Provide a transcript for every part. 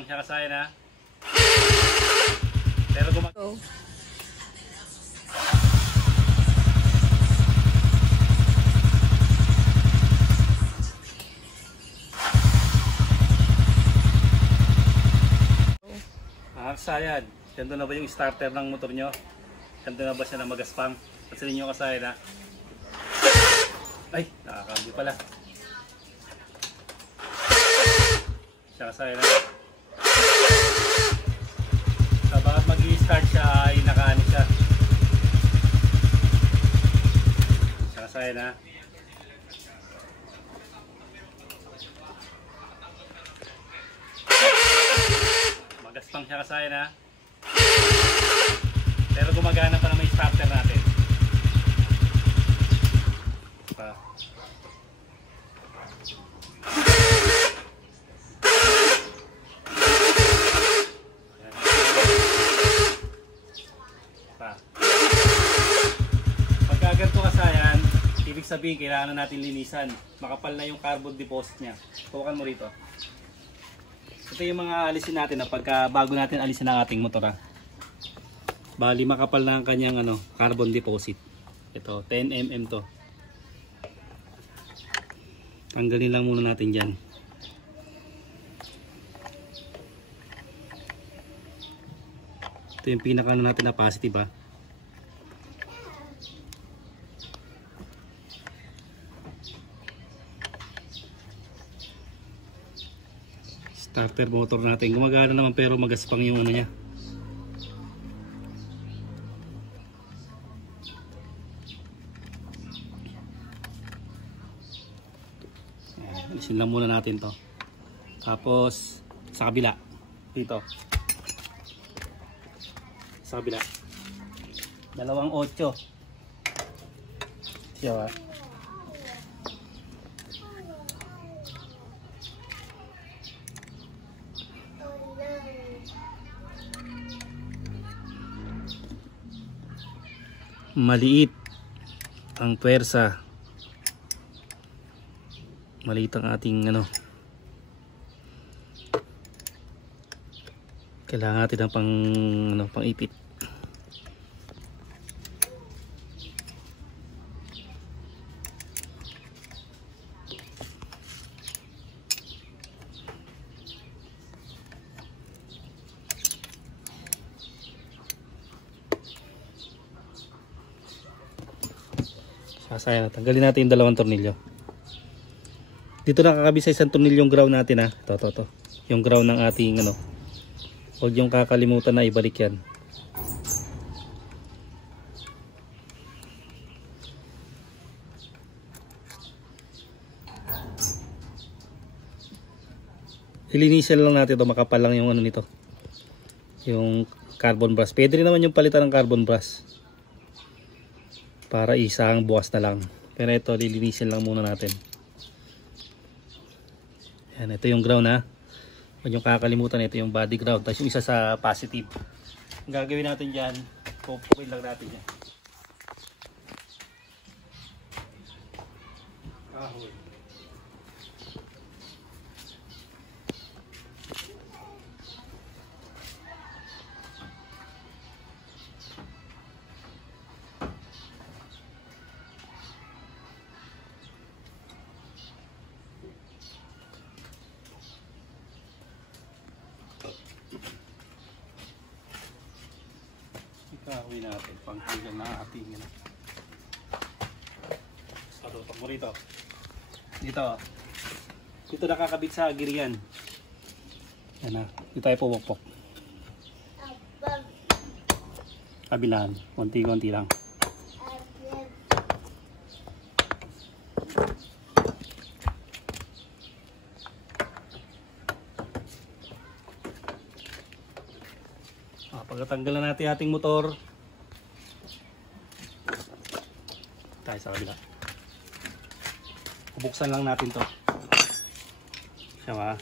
Magaspang siya kasayan ha. Pero gumagawa. Kasayan, ganda na ba yung starter ng motor nyo? Ganda na ba siya na magaspang? Pansinin nyo kasayan ha. Ay, nakakagyo pala. Siya kasayan ha. Bakit mag-i-start siya ay nakaano siya. Siya kasayan ha. Magaspang siya kasayan ha. Pero gumagana pa naman yung starter natin. Pagka ganito kasayan, ibig sabihin kailangan natin linisan. Makapal na yung carbon deposit niya. Tuwakan mo rito. Ito yung mga alisin natin na pagka bago natin alisin ang ating motor ha. Bali makapal na ang kanyang carbon deposit. Ito 10 mm to. Tanggalin lang muna natin dyan. Ito yung pinaka natin na positive ha. Starter motor natin. Gumagana naman pero magaspang yung niya. Alisin lang muna natin to. Tapos sa kabila dito sa kabila 2.8 siya. Maliit ang pwersa, maliit ang ating kailangan natin ng pang ipit. Sasaya, tanggalin natin yung dalawang tornilyo. Dito nakakabit sa isang tornilyo yung ground natin ha. Ito. Yung ground ng ating huwag yung kakalimutan na ibalik yan. Ilinisan lang natin ito, makapal lang yung nito. Yung carbon brush. Pwede rin naman yung palitan ng carbon brush. Para isang buwas na lang. Pero ito, lilinisin lang muna natin. Yan, ito yung ground ha. Huwag yung kakalimutan, ito yung body ground. Tapos yung isa sa positive. Ang gagawin natin dyan, pupukin lang natin yan. Kahoy. Kahoy natin, pangkilan na ating tutok mo rito. Dito nakakabit sa agirian. Yan na, dito tayo pupukpok. Kabilaan, konti-konti lang. Pagkatanggalan natin ating motor, tayo sa kabila. Bubuksan lang natin to. Siya ba?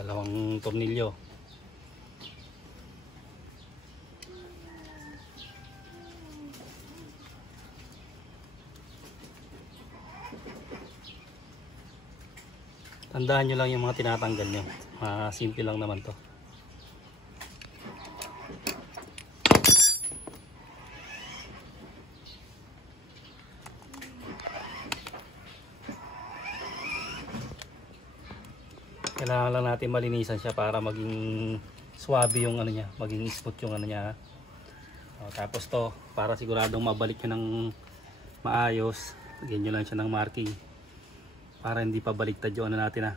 Dalawang tornilyo. Tandaan nyo lang yung mga tinatanggal nyo. Simple lang naman to. Kailangan lang natin malinisan siya para maging swabe yung ano niya, maging smooth yung ano niya. Tapos to, para siguradong mabalik nyo ng maayos, lagyan nyo lang siya ng marking para hindi pa baliktad yung ano natin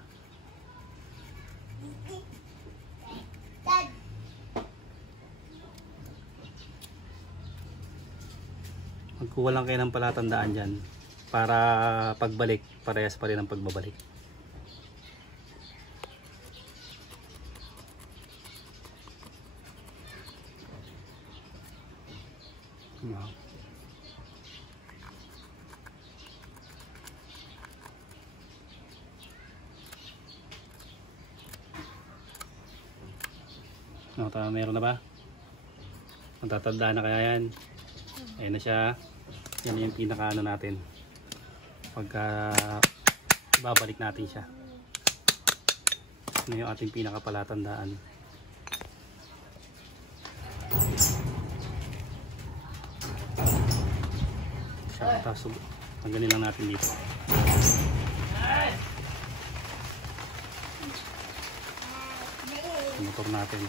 Magkuha lang kayo ng palatandaan dyan para pagbalik, parehas pa rin ang pagbabalik. Meron na ba? Matatandaan na kaya yan? Ayan na siya. Yan yung pinaka ano natin pagka babalik natin siya. Ano yung ating pinaka palatandaan. Tapos tanggalin lang natin dito. Motor natin.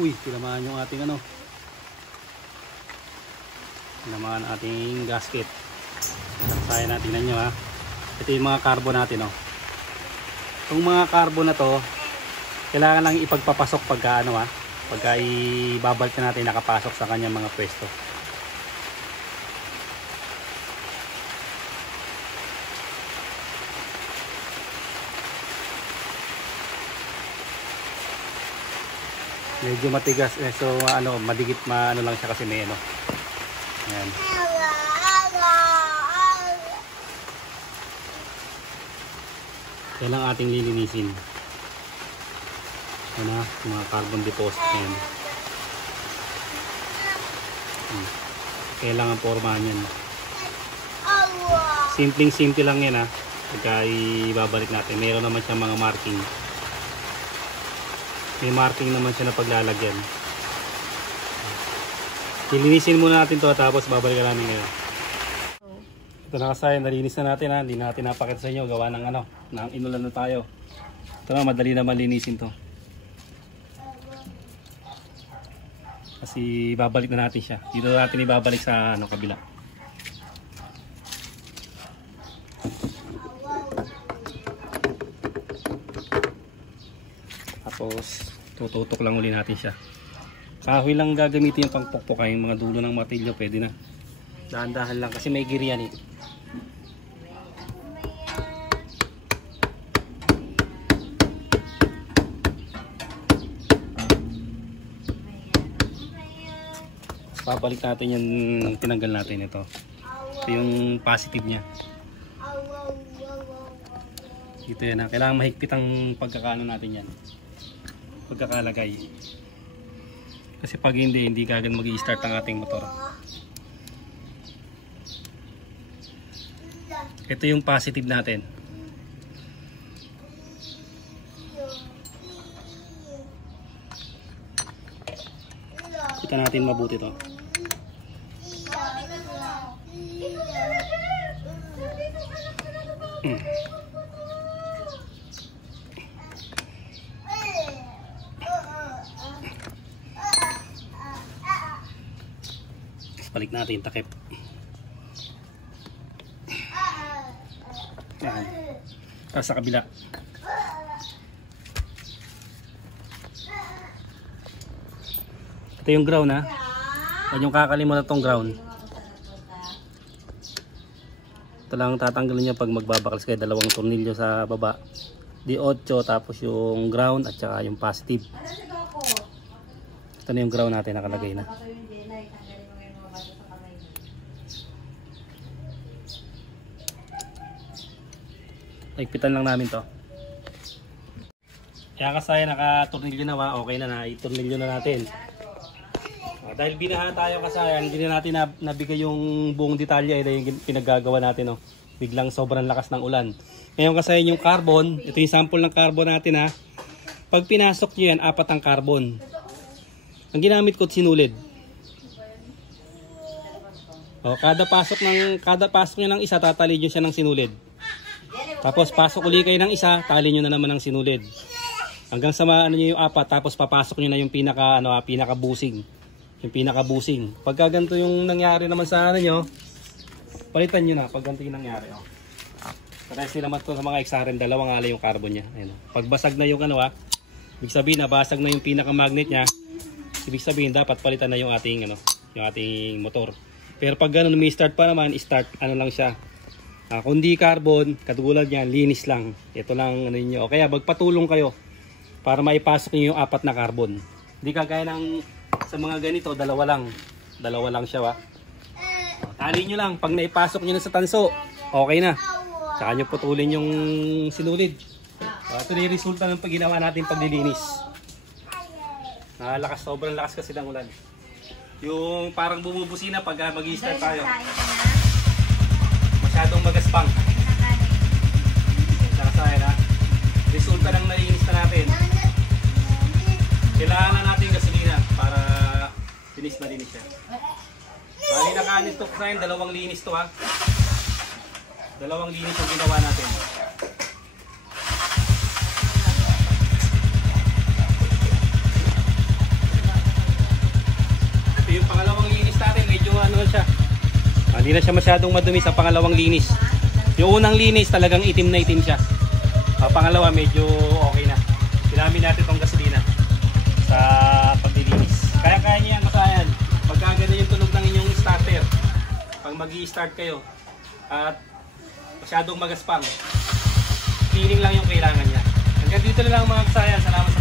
Uy, tinamaan yung ating ano. Tinamaan ating gasket. Saksayan natin, tingnan nyo ha. Ito yung mga carbon natin Itong mga carbon na to, kailangan lang ipagpapasok pagka ano pagka ibabalik na natin nakapasok sa kanyang mga pwesto. Medyo matigas so madikit lang siya kasi may ano. Ayan. Yan ang ating lilinisin. Mga carbon deposit yan. Kailangan pormahan yan. Simple lang yan pagka ibabalik natin. Meron naman siya mga marking. May marking naman siya na paglalagyan. Lilinisin muna natin to tapos babalik namin ngayon. Ito na kasi nalinis na natin hindi natin napakita sa inyo gawa ng ng inulan na tayo. Ito na, madali naman linisin to. Kasi babalik na natin siya. Dito natin ibabalik sa kabila. Tapos tututok lang uli natin siya. Kahoy lang gagamitin yung pangpukpukay, yung mga dulo ng martilyo pwede na. Dahan-dahan lang kasi may gear yan Babalik natin yung tinanggal natin ito. Ito yung positive niya. Ito yan kailangan mahigpit ang pagkakaano natin yan. Pagkakalagay. Kasi pag hindi kagad mag-i-start ang ating motor. Ito yung positive natin. Ito natin mabuti to. Balik natin yung takip. Yan. Tapos sa kabila. Ito yung ground Huwag yung kakalimutan itong ground. Ito lang tatanggalin nyo pag magbabakals kayo. Dalawang tornilyo sa baba. D8 tapos yung ground at saka yung positive. Ito na yung ground natin nakalagay na. Higpitan lang namin to. Kaya kasi naka-tornilyo na okay na itornilyo na natin. Dahil binaha tayo kasayan, hindi na natin nabigay yung buong detalye. Ito yung pinaggagawa natin. Oh. Biglang sobrang lakas ng ulan. Ngayon kasayan yung carbon. Ito yung sample ng carbon natin ha. Pag pinasok nyo yan, 4 ang carbon. Ang ginamit ko sinulid. O, kada pasok nyo ng isa, tatali nyo siya ng sinulid. Tapos pasok uli kayo ng isa, tali nyo na naman ng sinulid. Hanggang sa ano nyo yung 4, tapos papasok nyo na yung pinaka-busing. Yung pinaka-busing. Pagka ganito yung nangyari naman sa ano nyo, palitan nyo na pag ganito yung nangyari. O. Kasi naman ito sa mga XRM, dalawang alay yung carbon niya. Ayan, pag basag na yung ibig sabihin nabasag na yung pinaka-magnet niya, ibig sabihin dapat palitan na yung ating motor. Pero pag ganun may start pa naman, lang siya. Kung di carbon, katulad niyan, linis lang. Ito lang niyo. Kaya magpatulong kayo para maipasok niyo yung 4 na carbon. Hindi kagaya ng sa mga ganito, dalawa lang siya. Tali nyo lang, pag naipasok nyo na sa tanso, okay na. Saka nyo putulin yung sinulid. Ito na yung resulta ng ginawa natin paglilinis. Sobrang lakas kasi ng ulan. Yung parang bumubusina pag mag-i-start tayo. Masyadong magaspang. Nakasaya na. Resulta ng nalinis na natin. Kailangan na natin gasolina para linis siya. Bali na kanin to sa dalawang linis to ha. Dalawang linis yung ginawa natin. Yung pangalawang linis natin, medyo siya. Hindi na siya masyadong madumi sa pangalawang linis. Yung unang linis talagang itim na itim siya. Pangalawa medyo okay na. Pinamin natin itong gasolina sa paglilinis. Kaya niya yan kasayan. Pagka ganun yung tunog ng inyong starter, pag mag-i-start kayo at masyadong magaspang, cleaning lang yung kailangan niya. Hanggang dito na lang mga kasayan. Salamat sa